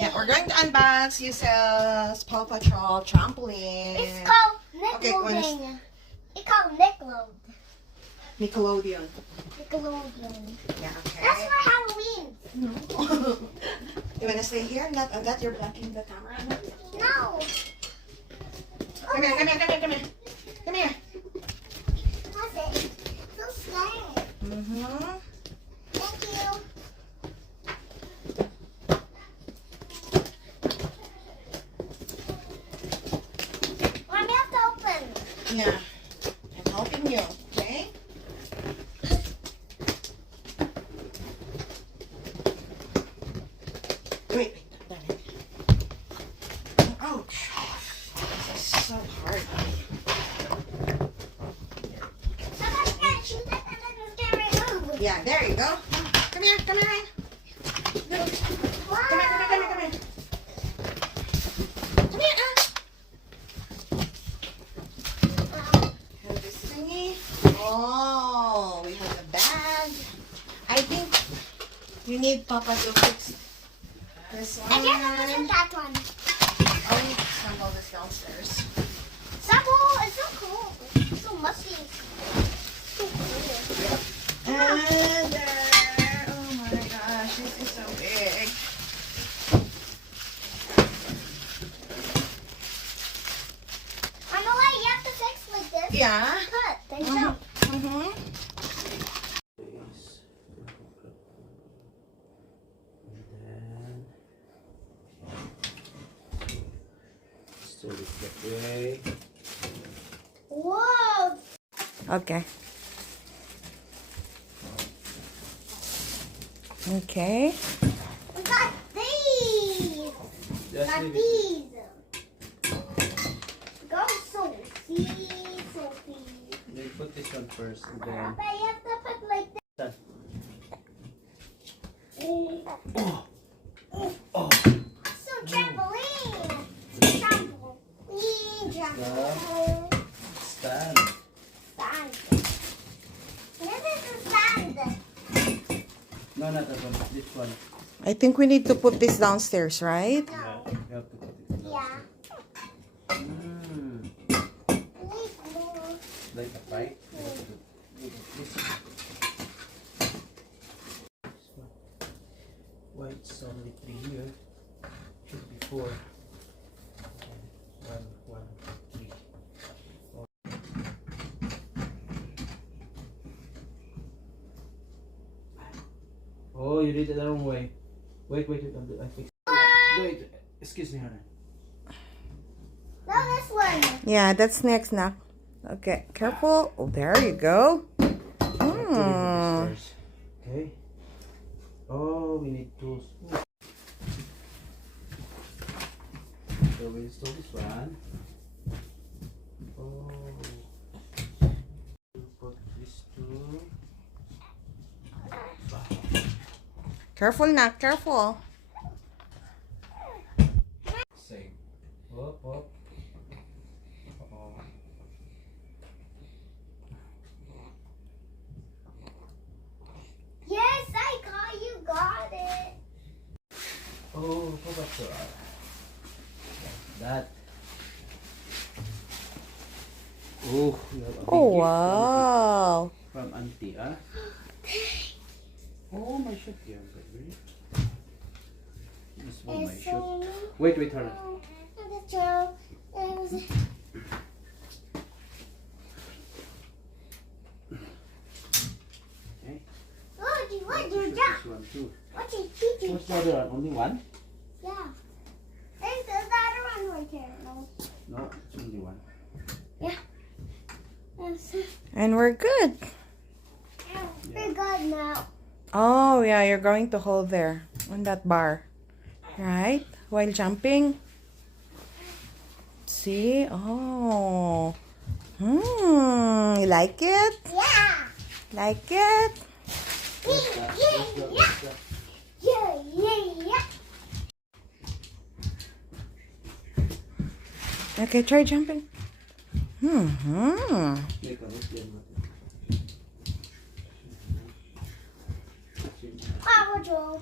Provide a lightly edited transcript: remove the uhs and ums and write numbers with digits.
Yeah, we're going to unbox Yusel's Paw Patrol trampoline. It's called Nickelodeon. Nickelodeon. It's called Nickelodeon. Nickelodeon. Nickelodeon. Yeah, okay. That's for Halloween. No. You want to stay here? Not that you're blocking the camera. No. Come here, come here, come here, come here. Come here. What's it? So scared. Mm-hmm. Thank you. Mommy, you have to open. Yeah. I'm helping you, okay? Wait, damn it. Ouch. This is so hard. Somebody's gonna shoot it and then it's gonna remove. Yeah, there you go. Come here, come here. Wow. Come here, come here, come here, come here. Come here, Have this thingy. Oh, we have the bag. I think you need Papa to fix this one. I guess I'm gonna that one. I'll need to assemble this downstairs. Sabo, it's so cool. It's so mushy. So cool. And there. Oh my gosh, this is so big. I know why you have to fix like this. Yeah. Cut, then jump. Mm-hmm. So this way. Whoa. Okay. Okay. We got these. Just Got leave it. these. Go Sophie, Sophie. You put this one first and then. Papa, you have to put like this. Done. Oh. Oh. So trampoline. Trampoline, trampoline. Stand. Stand. This is the stand. No, not that one. This one. I think we need to put this downstairs, right? Yeah, you have to put it. Yeah. Mm. Need more. Like a pipe. You have to do this. Why it's only 3 here? Should be 4. 1, 3. Oh, you did it the wrong way. Wait, I fix it. Wait, excuse me, honey. No, this one. Yeah, that's next now. Okay, careful. Oh, there you go. Hmm. Okay. Oh, we need tools. So we install this one. Oh. Put this two. Careful now, careful. Same. Up. Oh. Yes, I got you. Got it. Oh, go back to that. Oh, you have a big Oh, gift wow. from Auntie, ah. Oh, my shirt here, baby. This one, my It's shirt. so Wait, hold on. Okay. What do you This got? one too. What's it teaching? What's the other one? Only one? Yeah. There's the other one right there. No. No, it's only one. Yes. And we're good. We're good now. Oh, yeah, you're going to hold there on that bar. Right? While jumping. See? Oh. You like it? Yeah. Like it? Yeah. Okay, try jumping. Mm-hmm. Make a look here. Paw Patrol.